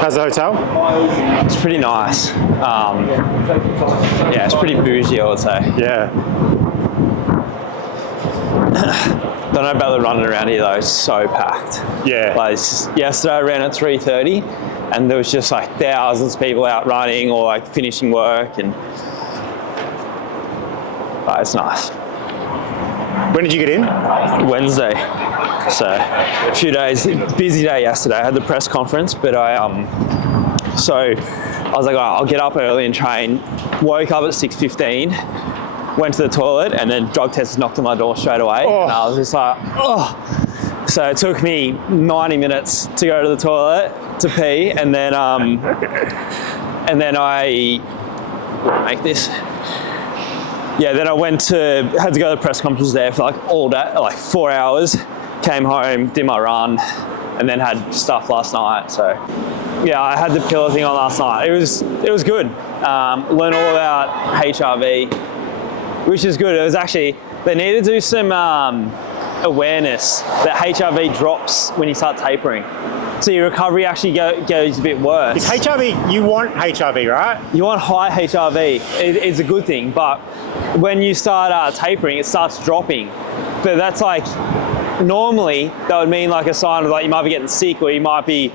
How's the hotel? It's pretty nice. Yeah, it's pretty bougie, I would say. Yeah. Don't know about the running around here though. It's so packed. Yeah. Like yesterday I ran at 3:30, and there was just like thousands of people out running or like finishing work, and it's nice. When did you get in? Wednesday. So a few days, busy day yesterday. I had the press conference, but so I was like, oh, I'll get up early and train. Woke up at 6:15, went to the toilet, and then drug testers knocked on my door straight away. Oh. And I was just like, oh. So it took me 90 minutes to go to the toilet to pee, and then I make this. Yeah, then I had to go to the press conference there for like all day, like 4 hours. Came home, did my run, and then had stuff last night. So yeah, I had the pillar thing on last night. It was good. Learned all about HRV, which is good. It was actually, they need to do some awareness that HRV drops when you start tapering. So your recovery actually goes a bit worse. Is HRV, you want HRV, right? You want high HRV. It's a good thing, but when you start tapering, it starts dropping. But that's like, normally that would mean like a sign of like you might be getting sick, or you might be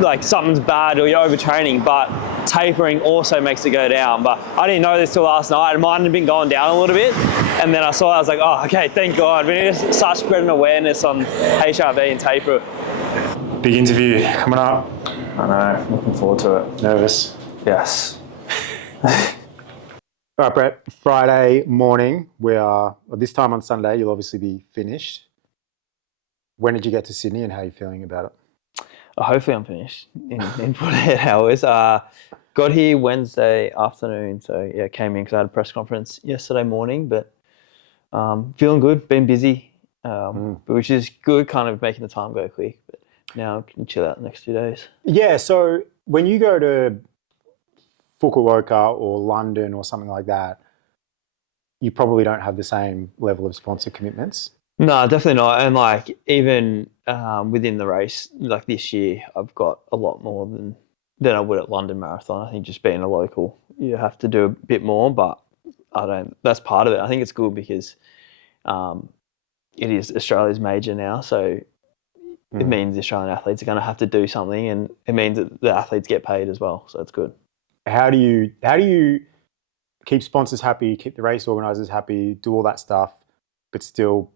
like something's bad, or you're overtraining. But tapering also makes it go down. But I didn't know this till last night. Mine had been going down a little bit, and then I saw it, I was like, oh, okay, thank God. We need to start spreading awareness on HRV and taper. Big interview coming up. I know, looking forward to it. Nervous? Yes. All right, Brett, Friday morning, this time on Sunday, you'll obviously be finished. When did you get to Sydney, and how are you feeling about it? Hopefully I'm finished in 48 hours. Got here Wednesday afternoon, so yeah, came in because I had a press conference yesterday morning, but feeling good, been busy, which is good, kind of making the time go quick, but now I can chill out the next 2 days. Yeah, so when you go to Fukuoka or London or something like that, you probably don't have the same level of sponsor commitments. No, definitely not. And like even within the race, like this year, I've got a lot more than I would at London Marathon. I think just being a local, you have to do a bit more, but that's part of it. I think it's good because it is Australia's major now, so it means the Australian athletes are going to have to do something, and it means that the athletes get paid as well, so it's good. How do you keep sponsors happy, keep the race organisers happy, do all that stuff, but still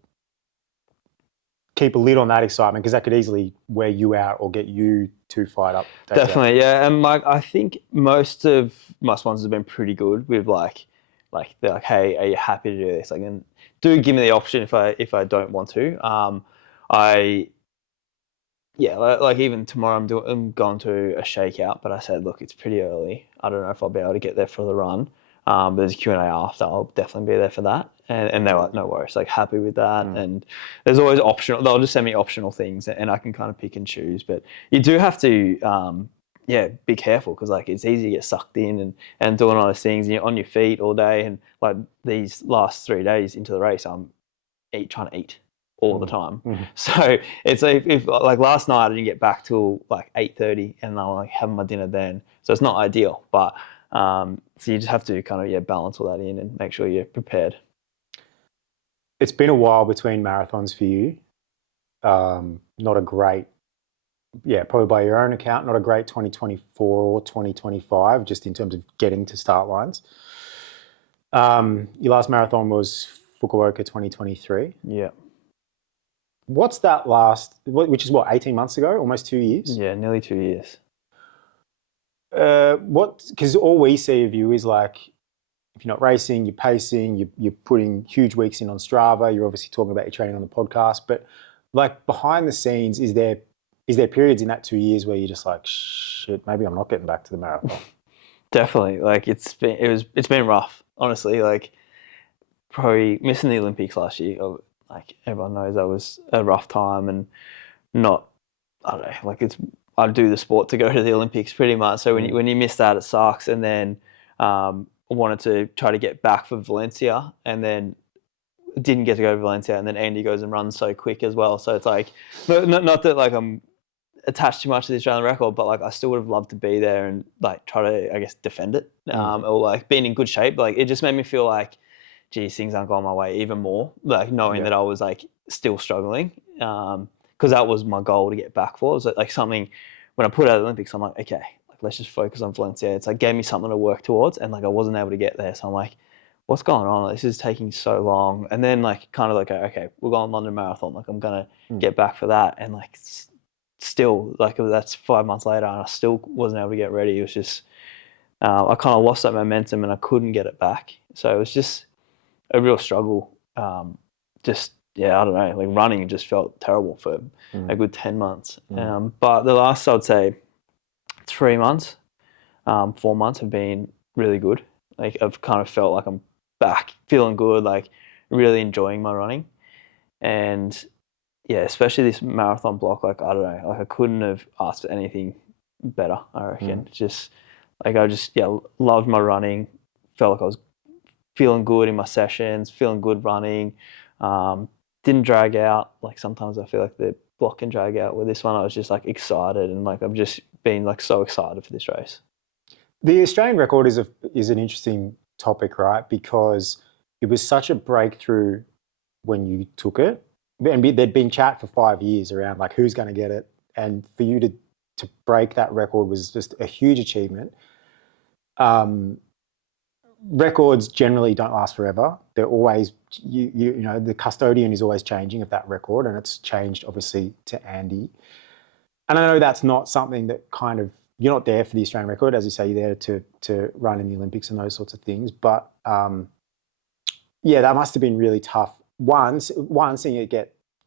keep a lid on that excitement, because that could easily wear you out or get you too fired up? Definitely, yeah. And I think most of my sponsors have been pretty good with like they're like, hey, are you happy to do this? Like, and do give me the option if I don't want to. Like even tomorrow I'm going to a shakeout, but I said, look, it's pretty early. I don't know if I'll be able to get there for the run. But there's a Q&A after. I'll definitely be there for that. And they're like, no worries, like happy with that. And there's always optional. They'll just send me optional things, and I can kind of pick and choose. But you do have to, be careful, because like it's easy to get sucked in and doing all those things, and you're on your feet all day. And like these last 3 days into the race, I'm trying to eat all the time. So it's if like last night I didn't get back till like 8:30, and I'm like having my dinner then. So it's not ideal, but so you just have to kind of balance all that in and make sure you're prepared. It's been a while between marathons for you. Not a great, probably by your own account, not a great 2024 or 2025, just in terms of getting to start lines. Your last marathon was Fukuoka 2023. Yeah. What's that which is 18 months ago, almost 2 years? Yeah, nearly 2 years. Because all we see of you is like, if you're not racing, you're pacing, you're putting huge weeks in on Strava, you're obviously talking about your training on the podcast, but like behind the scenes, is there periods in that 2 years where you're just like, shit, maybe I'm not getting back to the marathon? Definitely. Like it's been rough, honestly. Like probably missing the Olympics last year. Like everyone knows that was a rough time, and I don't know, like I do the sport to go to the Olympics pretty much. So when you miss that, it sucks. And then I wanted to try to get back for Valencia, and then didn't get to go to Valencia. And then Andy goes and runs so quick as well. So it's like, not that like I'm attach too much to the Australian record, but like I still would have loved to be there and like try to, I guess, defend it, or like being in good shape. Like it just made me feel like, geez, things aren't going my way even more. Like knowing that I was like still struggling, because that was my goal to get back for. It was like something when I put out the Olympics, I'm like, okay, like let's just focus on Valencia. It's like gave me something to work towards, and like I wasn't able to get there, so I'm like, what's going on? This is taking so long. And then like kind of like, okay, we're going London Marathon. Like I'm gonna get back for that, and like still like that's 5 months later, and I still wasn't able to get ready. It was just I kind of lost that momentum, and I couldn't get it back. So it was just a real struggle. I don't know, like running just felt terrible for a good 10 months. But the last, I'd say 3 months, 4 months have been really good. Like I've kind of felt like I'm back, feeling good, like really enjoying my running. And yeah, especially this marathon block, like I don't know, like I couldn't have asked for anything better, I reckon. Just like I just loved my running, felt like I was feeling good in my sessions, feeling good running. Didn't drag out. Like sometimes I feel like the block can drag out. With this one, I was just like excited, and like I've just been like so excited for this race. The Australian record is an interesting topic, right? Because it was such a breakthrough when you took it, and there'd been chat for 5 years around like who's going to get it, and for you to break that record was just a huge achievement. Records generally don't last forever. They're always, you know, the custodian is always changing of that record, and it's changed obviously to Andy. And I know that's not something that kind of, you're not there for the Australian record, as you say, you're there to run in the Olympics and those sorts of things. But yeah, that must have been really tough. One, seeing it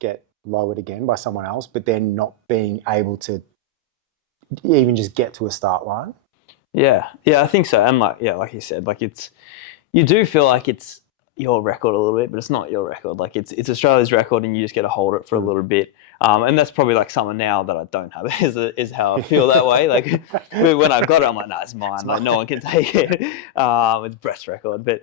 get lowered again by someone else, but then not being able to even just get to a start line. Yeah, I think so. And like you said, like you do feel like it's your record a little bit, but it's not your record. Like it's Australia's record, and you just get to hold it for a little bit. And that's probably like something now that I don't have is how I feel that way. Like when I got it, I'm like, nah, it's mine. Like no one can take it. It's Brett's record, but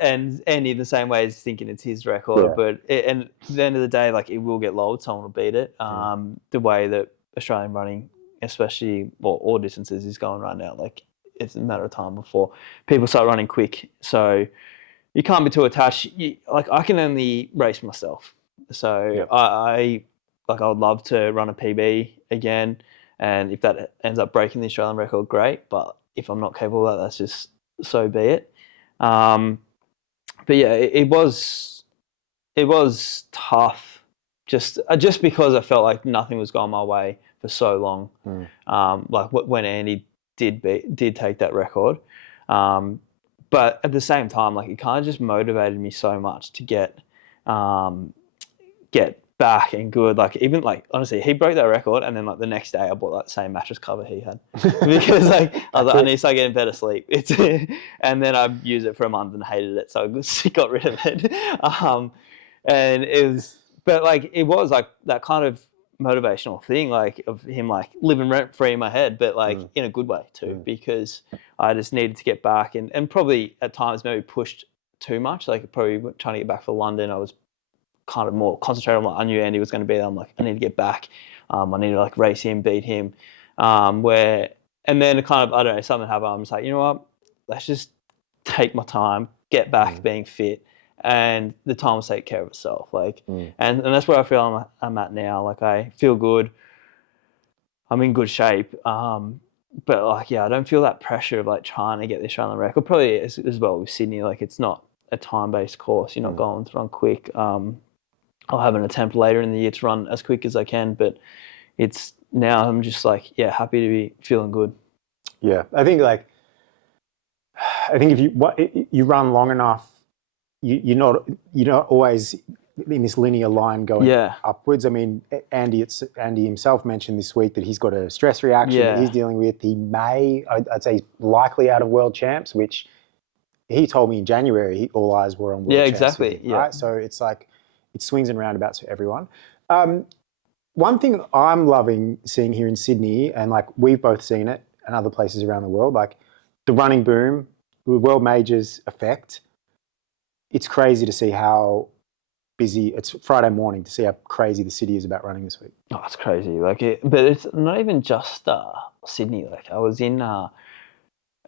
and Andy the same way is thinking it's his record. But and at the end of the day, like it will get lowered. Someone will beat it. The way that Australian running, especially all distances, is going right now. Like it's a matter of time before people start running quick. So you can't be too attached. Like I can only race myself. So I would love to run a PB again, and if that ends up breaking the Australian record, great. But if I'm not capable of that, that's just so be it. But yeah, it was tough. Just because I felt like nothing was going my way for so long. Like when Andy did take that record, but at the same time, like it kind of just motivated me so much to get back and good. Like even like honestly, he broke that record, and then like the next day I bought that same mattress cover he had because like I was like, I need to start getting better sleep. And then I used it for a month and hated it, so I just got rid of it. And it was, but like it was like that kind of motivational thing, like of him like living rent free in my head, but like in a good way too, because I just needed to get back and probably at times maybe pushed too much. Like probably trying to get back for London, I was kind of more concentrated on like I knew Andy was going to be there. I'm like, I need to get back. I need to like race him, beat him. And then kind of, I don't know, something happened. I'm just like, you know what? Let's just take my time, get back being fit, and the time will take care of itself. Like, and that's where I feel I'm at now. Like I feel good. I'm in good shape. But like, yeah, I don't feel that pressure of like trying to get this Australian record. Probably as well with Sydney, like it's not a time-based course. You're not going to run quick. I'll have an attempt later in the year to run as quick as I can, but it's now I'm just like, yeah, happy to be feeling good. Yeah, I think if you run long enough, you're not always in this linear line going upwards. I mean, Andy himself mentioned this week that he's got a stress reaction that he's dealing with. He I'd say he's likely out of world champs, which he told me in January all eyes were on world champs. Exactly. Right? So it's like it swings and roundabouts for everyone. One thing I'm loving seeing here in Sydney, and like we've both seen it and other places around the world, like the running boom, the world majors effect. It's crazy to see how busy. It's Friday morning to see how crazy the city is about running this week. Oh, it's crazy. But it's not even just Sydney. Like I was in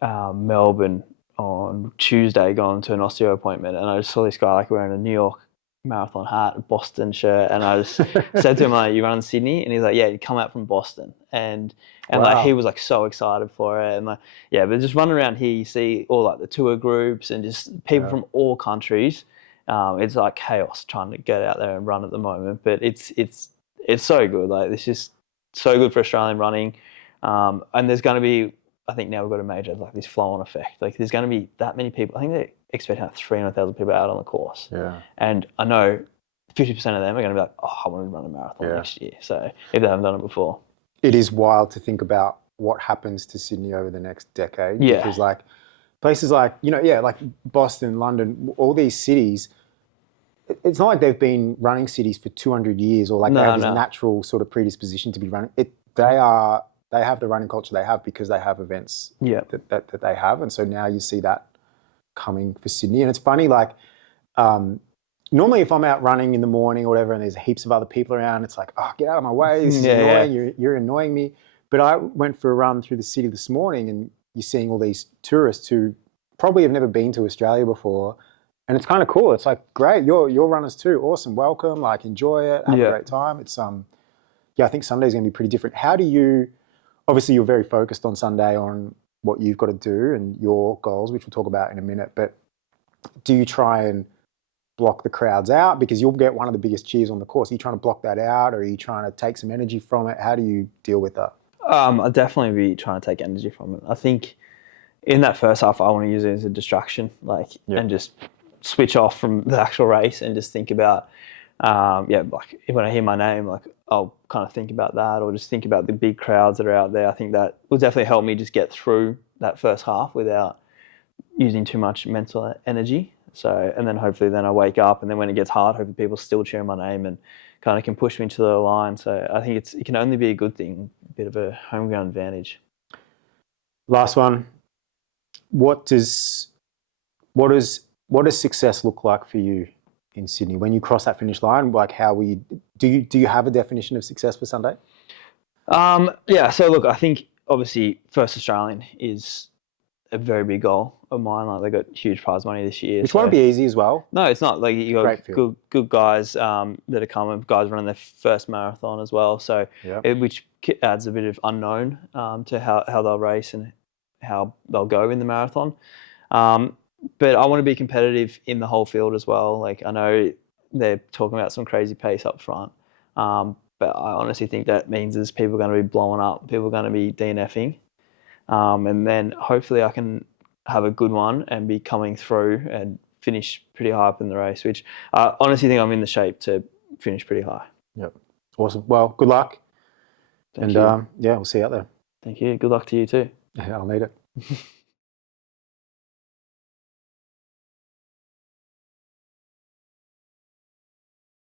Melbourne on Tuesday going to an osteo appointment, and I just saw this guy like wearing a New York marathon hat, a Boston shirt, and I just said to him like, "You run Sydney?" And he's like, "Yeah, you come out from Boston," and like he was like so excited for it, and like but just running around here, you see all like the tour groups and just people from all countries. It's like chaos trying to get out there and run at the moment, but it's so good. Like it's just so good for Australian running, and there's going to be. I think now we've got a major like this flow-on effect. Like there's going to be that many people. I think they expect 300,000 people out on the course. Yeah. And I know 50% of them are going to be like, oh, I want to run a marathon next year. So if they haven't done it before. It is wild to think about what happens to Sydney over the next decade. Yeah. Because like places like, like Boston, London, all these cities, it's not like they've been running cities for 200 years or like they have this natural sort of predisposition to be running. They have the running culture they have because they have events that they have. And so now you see that coming for Sydney. And it's funny, like normally if I'm out running in the morning or whatever and there's heaps of other people around, it's like, oh, get out of my way. This is annoying. You're annoying me. But I went for a run through the city this morning and you're seeing all these tourists who probably have never been to Australia before. And it's kind of cool. It's like, great, you're runners too. Awesome. Welcome. Like enjoy it. Have a great time. It's I think Sunday's going to be pretty different. How do you... Obviously, you're very focused on Sunday on what you've got to do and your goals, which we'll talk about in a minute. But do you try and block the crowds out? Because you'll get one of the biggest cheers on the course. Are you trying to block that out or are you trying to take some energy from it? How do you deal with that? I'll definitely be trying to take energy from it. I think in that first half, I want to use it as a distraction, and just switch off from the actual race and just think about, like when I hear my name, like I'll kind of think about that or just think about the big crowds that are out there. I think that will definitely help me just get through that first half without using too much mental energy. So, and then hopefully then I wake up and then when it gets hard, hopefully people still cheer my name and kind of can push me to the line. So I think it can only be a good thing, a bit of a home ground advantage. Last one. What does success look like for you in Sydney when you cross that finish line? Like how do you have a definition of success for Sunday? So look, I think obviously first Australian is a very big goal of mine. Like they got huge prize money this year, which won't be easy as well. No, it's not. Like you got good guys that are coming, guys running their first marathon as well. So which adds a bit of unknown to how they'll race and how they'll go in the marathon. But I want to be competitive in the whole field as well. Like I know they're talking about some crazy pace up front, but I honestly think that means there's people going to be blowing up, people are going to be DNFing, and then hopefully I can have a good one and be coming through and finish pretty high up in the race, which I honestly think I'm in the shape to finish pretty high. Yep. Awesome. Well, good luck. Thank you. We'll see you out there. Thank you. Good luck to you too. Yeah, I'll need it.